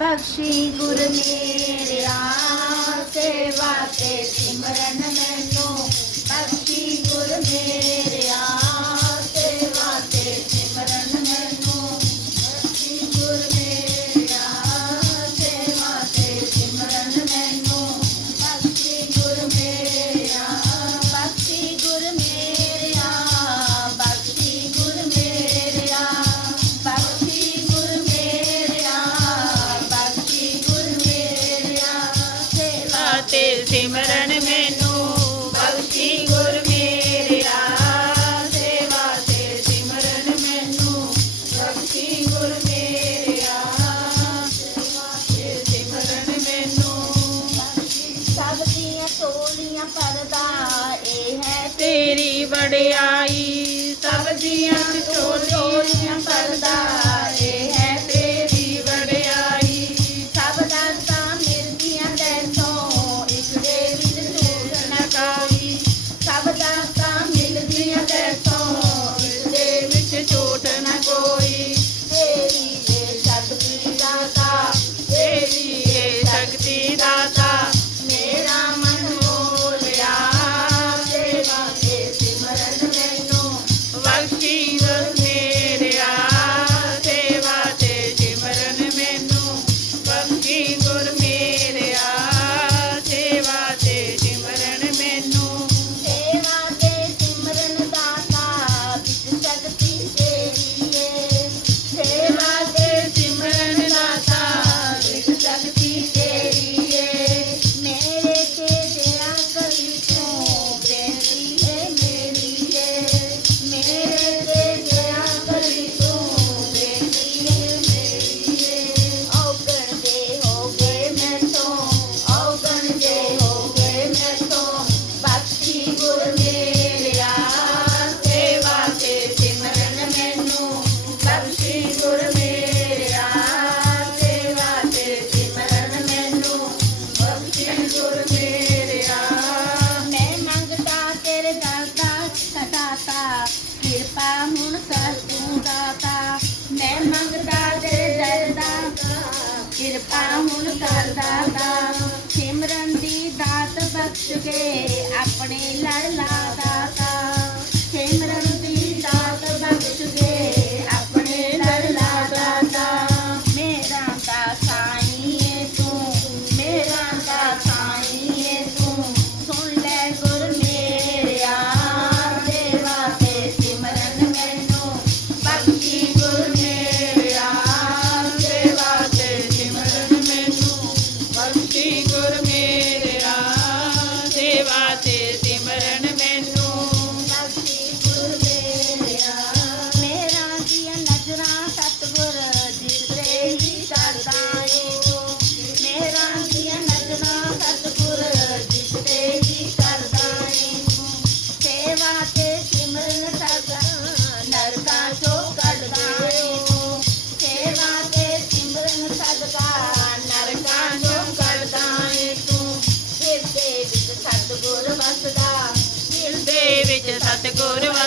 बख्शी गुर मेरे सेवा के सिमरन मैनो बख्शी गुर मेरे ਵਡਿਆਈ ਸਭ ਦੀਆਂ ਚੋਲੀਆਂ ਪਰਦਾ ਬੱਚੇ ਆਪਣੇ ਲੜ ਲਾ করে